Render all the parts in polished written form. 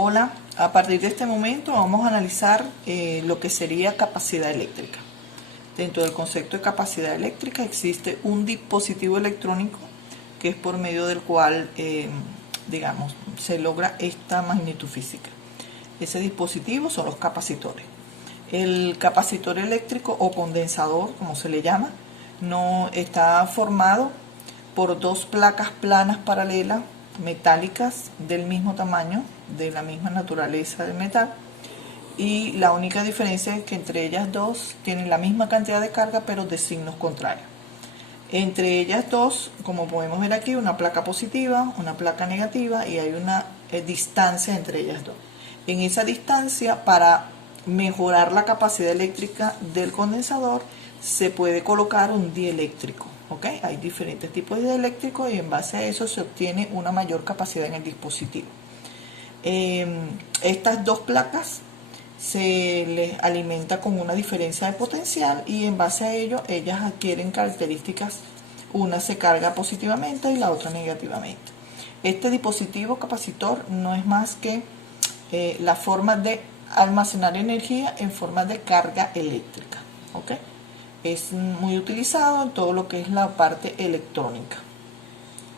Hola, a partir de este momento vamos a analizar lo que sería capacidad eléctrica. Dentro del concepto de capacidad eléctrica existe un dispositivo electrónico que es por medio del cual, digamos, se logra esta magnitud física. Ese dispositivo son los capacitores. El capacitor eléctrico o condensador, como se le llama, no está formado por dos placas planas paralelas metálicas del mismo tamaño, de la misma naturaleza del metal, y la única diferencia es que entre ellas dos tienen la misma cantidad de carga pero de signos contrarios. Entre ellas dos, como podemos ver aquí, una placa positiva, una placa negativa, y hay una distancia entre ellas dos. En esa distancia, para mejorar la capacidad eléctrica del condensador, se puede colocar un dieléctrico. ¿Okay? Hay diferentes tipos de dieléctricos y en base a eso se obtiene una mayor capacidad en el dispositivo. Estas dos placas se les alimenta con una diferencia de potencial y en base a ello ellas adquieren características, una se carga positivamente y la otra negativamente. Este dispositivo capacitor no es más que la forma de almacenar energía en forma de carga eléctrica. ¿Okay? Es muy utilizado en todo lo que es la parte electrónica.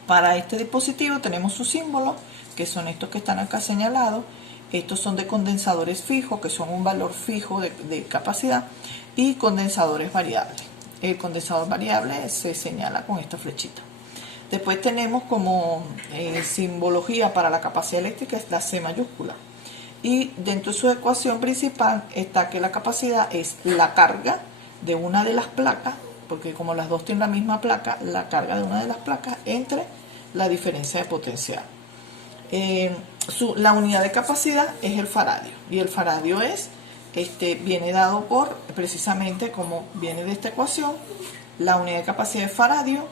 Para este dispositivo tenemos sus símbolos, que son estos que están acá señalados. Estos son de condensadores fijos, que son un valor fijo de capacidad, y condensadores variables. El condensador variable se señala con esta flechita. Después tenemos como simbología para la capacidad eléctrica es la C mayúscula. Y dentro de su ecuación principal está que la capacidad es la carga de una de las placas, porque como las dos tienen la misma placa, la carga de una de las placas entre la diferencia de potencial. La unidad de capacidad es el faradio, y el faradio viene dado por, precisamente como viene de esta ecuación, la unidad de capacidad es faradio,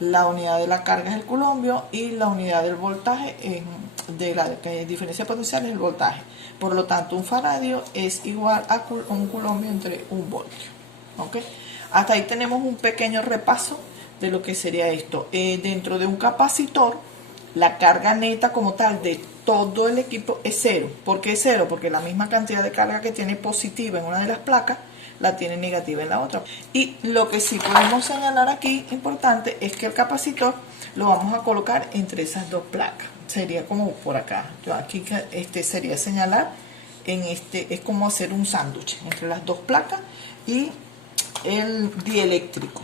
la unidad de la carga es el culombio y la unidad del voltaje de la diferencia de potencial es el voltaje. Por lo tanto, un faradio es igual a un culombio entre un voltio. ¿Okay? Hasta ahí tenemos un pequeño repaso de lo que sería esto. Dentro de un capacitor, la carga neta como tal de todo el equipo es cero. ¿Por qué es cero? Porque la misma cantidad de carga que tiene positiva en una de las placas la tiene negativa en la otra. Y lo que sí podemos señalar aquí, importante, es que el capacitor lo vamos a colocar entre esas dos placas. Sería como por acá. Yo aquí sería señalar es como hacer un sándwich entre las dos placas y el dieléctrico.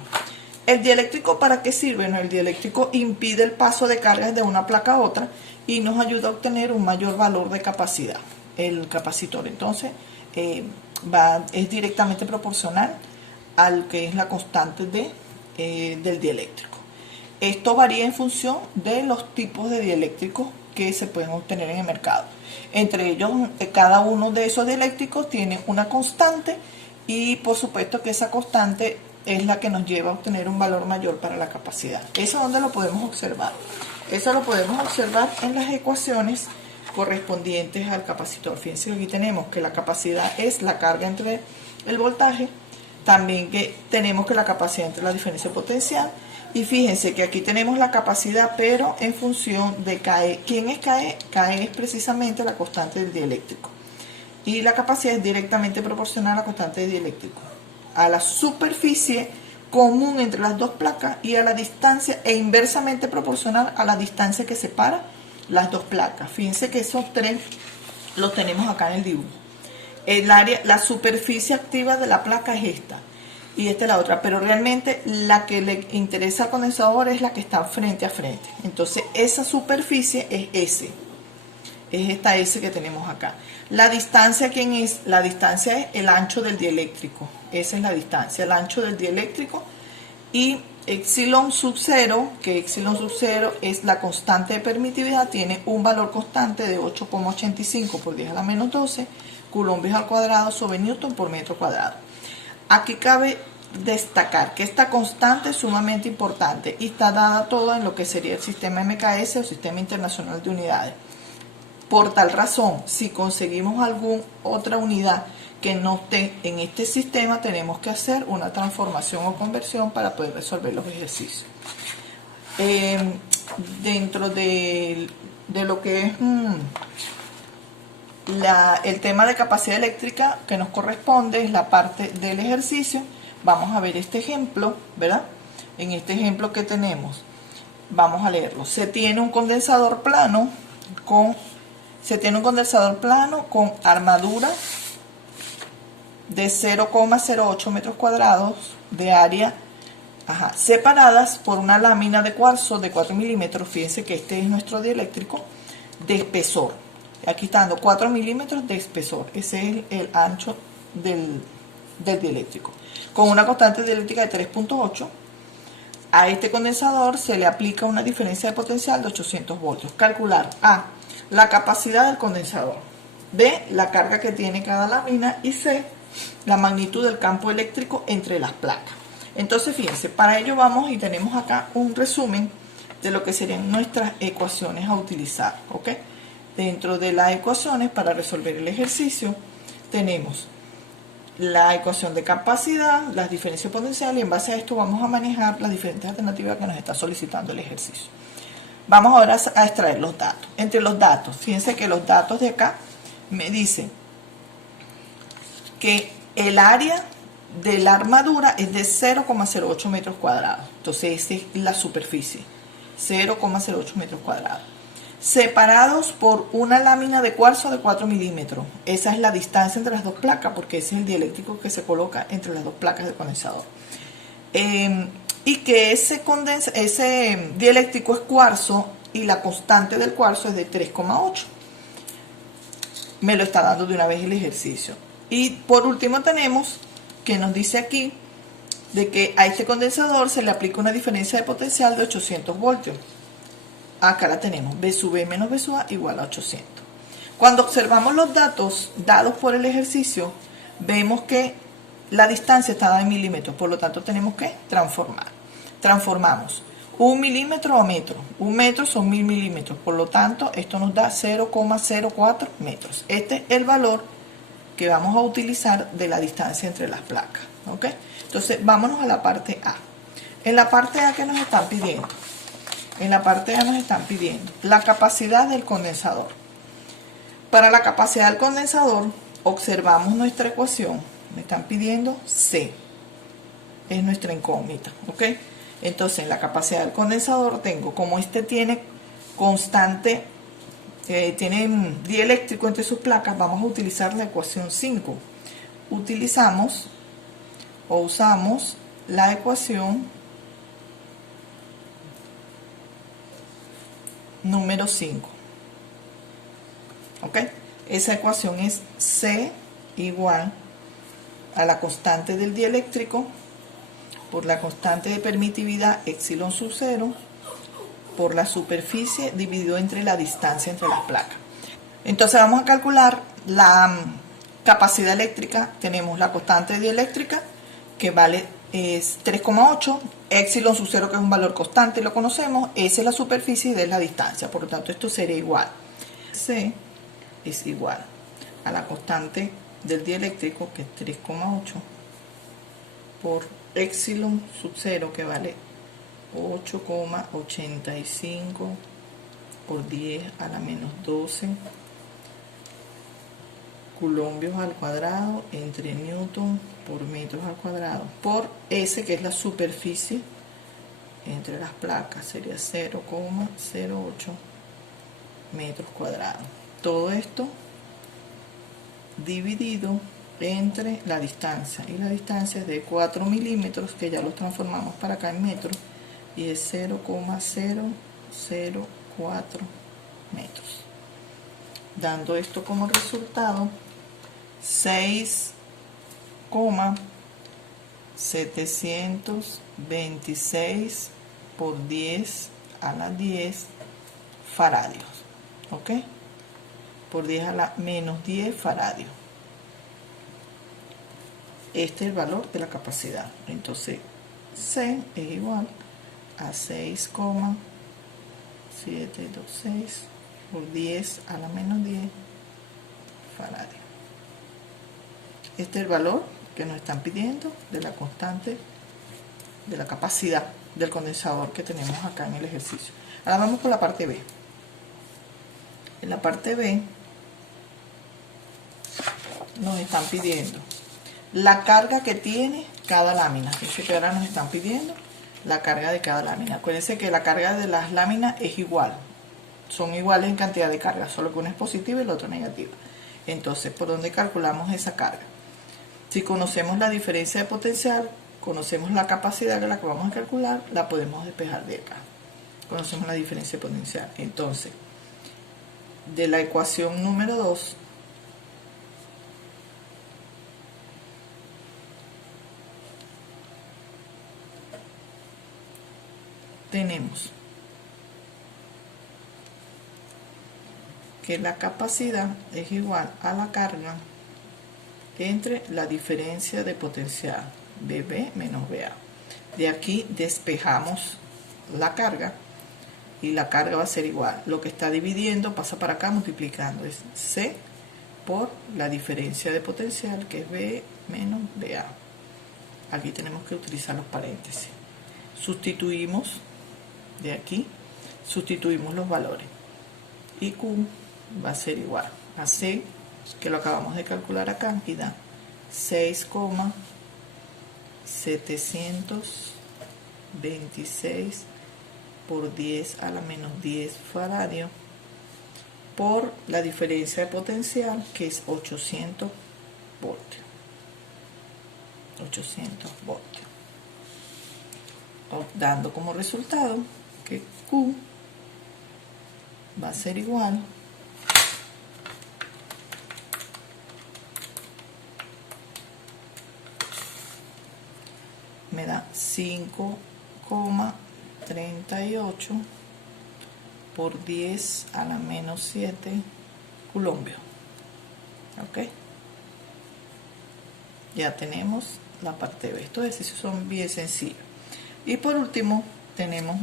¿El dieléctrico para qué sirve? Bueno, el dieléctrico impide el paso de cargas de una placa a otra y nos ayuda a obtener un mayor valor de capacidad. El capacitor entonces es directamente proporcional al que es la constante del dieléctrico. Esto varía en función de los tipos de dieléctricos que se pueden obtener en el mercado. Entre ellos, cada uno de esos dieléctricos tiene una constante, y por supuesto que esa constante es la que nos lleva a obtener un valor mayor para la capacidad. ¿Eso dónde lo podemos observar? Eso lo podemos observar en las ecuaciones correspondientes al capacitor. Fíjense que aquí tenemos que la capacidad es la carga entre el voltaje, también que tenemos que la capacidad entre la diferencia potencial, y fíjense que aquí tenemos la capacidad pero en función de KE. ¿Quién es KE? KE es precisamente la constante del dieléctrico. Y la capacidad es directamente proporcional a la constante de dieléctrico, a la superficie común entre las dos placas y a la distancia, e inversamente proporcional a la distancia que separa las dos placas. Fíjense que esos tres los tenemos acá en el dibujo. La superficie activa de la placa es esta y esta es la otra, pero realmente la que le interesa al condensador es la que está frente a frente. Entonces esa superficie es S. Es esta S que tenemos acá. La distancia, ¿quién es? La distancia es el ancho del dieléctrico. Esa es la distancia, el ancho del dieléctrico. Y epsilon sub 0, que epsilon sub 0 es la constante de permitividad, tiene un valor constante de 8,85 por 10 a la menos 12 coulombs al cuadrado sobre newton por metro cuadrado. Aquí cabe destacar que esta constante es sumamente importante y está dada toda en lo que sería el sistema MKS o Sistema Internacional de Unidades. Por tal razón, si conseguimos alguna otra unidad que no esté en este sistema, tenemos que hacer una transformación o conversión para poder resolver los ejercicios. Dentro de lo que es el tema de capacidad eléctrica que nos corresponde es la parte del ejercicio. Vamos a ver este ejemplo, ¿verdad? En este ejemplo que tenemos, vamos a leerlo. Se tiene un condensador plano con armadura de 0,08 metros cuadrados de área, separadas por una lámina de cuarzo de 4 milímetros. Fíjense que este es nuestro dieléctrico de espesor. Aquí está dando 4 milímetros de espesor. Ese es el ancho del dieléctrico. Con una constante dieléctrica de 3.8. A este condensador se le aplica una diferencia de potencial de 800 voltios. Calcular A, la capacidad del condensador. B, la carga que tiene cada lámina. Y C, la magnitud del campo eléctrico entre las placas. Entonces, fíjense, para ello vamos y tenemos acá un resumen de lo que serían nuestras ecuaciones a utilizar, ¿ok? Dentro de las ecuaciones, para resolver el ejercicio, tenemos la ecuación de capacidad, las diferencias potenciales, y en base a esto vamos a manejar las diferentes alternativas que nos está solicitando el ejercicio. Vamos ahora a extraer los datos. Entre los datos, fíjense que los datos de acá me dicen que el área de la armadura es de 0,08 metros cuadrados. Entonces, esa es la superficie, 0,08 metros cuadrados. Separados por una lámina de cuarzo de 4 milímetros. Esa es la distancia entre las dos placas, porque ese es el dieléctrico que se coloca entre las dos placas del condensador. Y que ese dieléctrico es cuarzo y la constante del cuarzo es de 3,8. Me lo está dando de una vez el ejercicio. Y por último tenemos que nos dice aquí de que a este condensador se le aplica una diferencia de potencial de 800 voltios. Acá la tenemos, B sub B menos B sub A igual a 800. Cuando observamos los datos dados por el ejercicio, vemos que la distancia está dada en milímetros, por lo tanto tenemos que transformar. Transformamos 1 milímetro a metro. 1 metro son 1000 milímetros, por lo tanto esto nos da 0,04 metros. Este es el valor que vamos a utilizar de la distancia entre las placas, ¿ok? Entonces vámonos a la parte A. En la parte A, ¿qué nos están pidiendo? En la parte A nos están pidiendo la capacidad del condensador. Para la capacidad del condensador, observamos nuestra ecuación. Me están pidiendo C. Es nuestra incógnita, ¿ok? Entonces, en la capacidad del condensador tengo, como este tiene constante, tiene dieléctrico entre sus placas, vamos a utilizar la ecuación 5. Usamos la ecuación número 5, ¿ok? Esa ecuación es C igual a la constante del dieléctrico por la constante de permitividad epsilon sub 0 por la superficie dividido entre la distancia entre las placas. Entonces vamos a calcular la capacidad eléctrica. Tenemos la constante dieléctrica que vale es 3,8, epsilon sub 0 que es un valor constante, lo conocemos, esa es la superficie y de la distancia, por lo tanto esto sería igual. C es igual a la constante del dieléctrico que es 3,8 por epsilon sub 0 que vale 8,85 por 10 a la menos 12 coulombios al cuadrado entre newton por metros al cuadrado por S, que es la superficie entre las placas, sería 0,08 metros cuadrados. Todo esto dividido entre la distancia, y la distancia es de 4 milímetros, que ya lo transformamos para acá en metros, y es 0,004 metros, dando esto como resultado 6,726 por 10 a la 10 faradios, ¿ok? Por 10 a la menos 10 faradios. Este es el valor de la capacidad. Entonces C es igual a 6,726 por 10 a la menos 10 faradios. Este es el valor que nos están pidiendo de la constante de la capacidad del condensador que tenemos acá en el ejercicio. Ahora vamos por la parte B. En la parte B nos están pidiendo la carga que tiene cada lámina. Dice que ahora nos están pidiendo la carga de cada lámina. Acuérdense que la carga de las láminas es igual. Son iguales en cantidad de carga, solo que una es positiva y la otra negativa. Entonces, ¿por dónde calculamos esa carga? Si conocemos la diferencia de potencial, conocemos la capacidad que la que vamos a calcular, la podemos despejar de acá. Conocemos la diferencia de potencial. Entonces, de la ecuación número 2, tenemos que la capacidad es igual a la carga entre la diferencia de potencial BB menos BA. De aquí despejamos la carga y la carga va a ser igual. Lo que está dividiendo pasa para acá multiplicando. Es C por la diferencia de potencial, que es B menos BA. Aquí tenemos que utilizar los paréntesis. Sustituimos de aquí, sustituimos los valores. Y Q va a ser igual a C, que lo acabamos de calcular acá, y da 6,726 por 10 a la menos 10 faradios por la diferencia de potencial, que es 800 voltios. 800 voltios. Dando como resultado que Q va a ser igual me da 5,38 por 10 a la menos 7 coulombios. ¿Ok? Ya tenemos la parte B. Estos ejercicios son bien sencillos. Y por último tenemos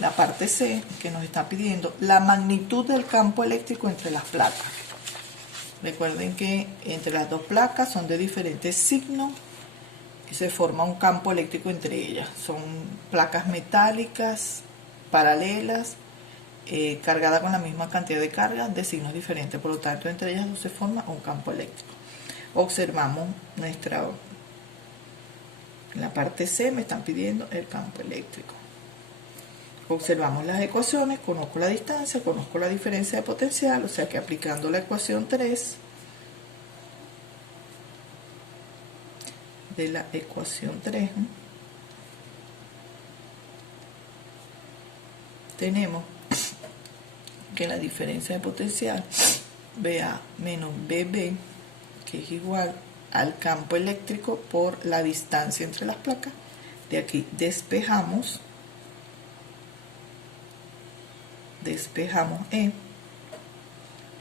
la parte C, que nos está pidiendo la magnitud del campo eléctrico entre las placas. Recuerden que entre las dos placas son de diferentes signos y se forma un campo eléctrico entre ellas. Son placas metálicas, paralelas, cargadas con la misma cantidad de carga de signos diferentes. Por lo tanto, entre ellas dos se forma un campo eléctrico. Observamos en la parte C me están pidiendo el campo eléctrico. Observamos las ecuaciones, conozco la distancia, conozco la diferencia de potencial, o sea que aplicando la ecuación 3 de la ecuación 3, tenemos que la diferencia de potencial BA menos BB, que es igual al campo eléctrico por la distancia entre las placas. De aquí despejamos E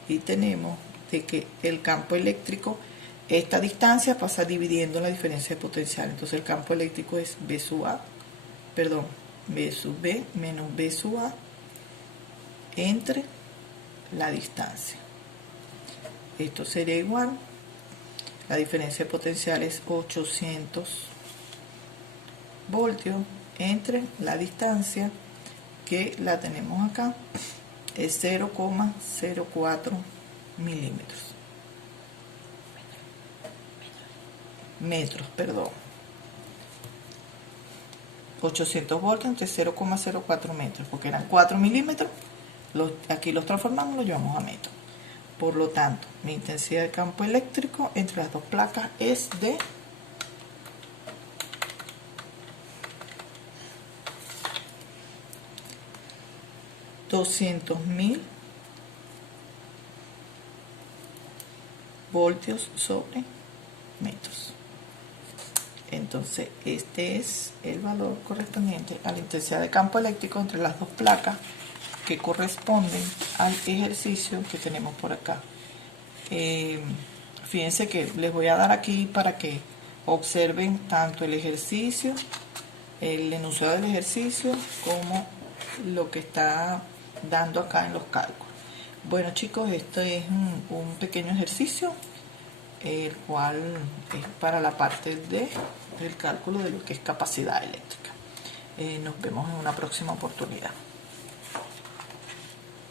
y tenemos de que el campo eléctrico, esta distancia pasa dividiendo la diferencia de potencial. Entonces el campo eléctrico es B sub B menos B sub A entre la distancia. Esto sería igual, la diferencia de potencial es 800 voltios entre la distancia, que la tenemos acá, es 0,04 milímetros. Metros, perdón. 800 voltios entre 0,04 metros, porque eran 4 milímetros. Aquí los transformamos, los llevamos a metros. Por lo tanto, mi intensidad de campo eléctrico entre las dos placas es de 200.000 voltios sobre metros. Entonces, este es el valor correspondiente a la intensidad de campo eléctrico entre las dos placas, que corresponden al ejercicio que tenemos por acá. Fíjense que les voy a dar aquí para que observen tanto el ejercicio, el enunciado del ejercicio, como lo que está dando acá en los cálculos. Bueno, chicos, este es un pequeño ejercicio, el cual es para la parte del cálculo de lo que es capacidad eléctrica. Nos vemos en una próxima oportunidad.